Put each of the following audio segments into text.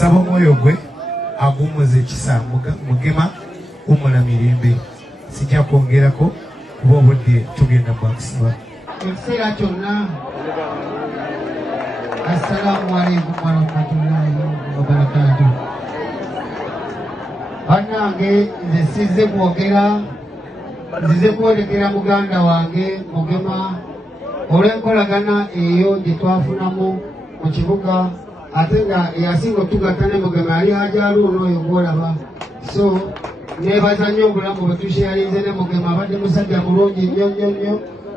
nsaba omwoyo gwe agumuza ekisa mugema umula mirembe sijja kwongerako kuba obudde tugenda bwakusaba ekiseera kyonna. Assalamu alaikum warahmatullahi wabarakatuh. Bannange nze sizze kwogera, nzize kwolekera muganda wange Mugema olw'enkolagana eyo gye twafunamu mu kibuga, ate nga eyasinga otugatta ne Mugema yali Hajaruuno oyo gwolaba. So neebaza nnyo obulamu bwe tusheyalinze ne Mugema, abadde musajja mulungi nnyo nnyo nnyo,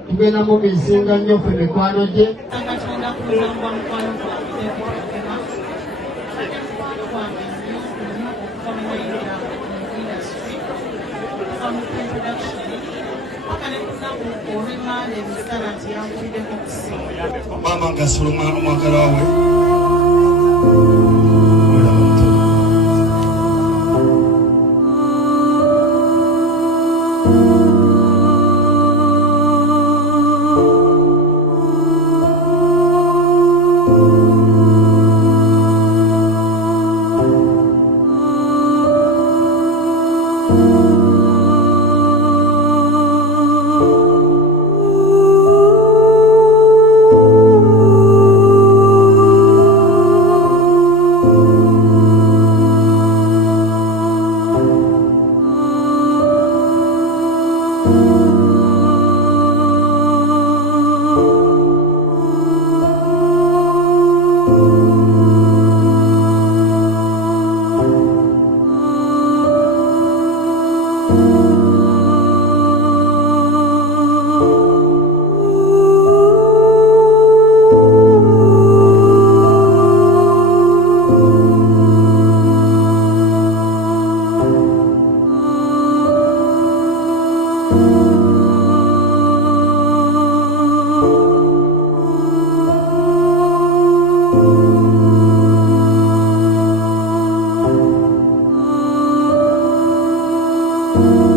tugenda mu misinga nnyo ffe mikwano gye. Mama ngasuluma omwagala wawe you.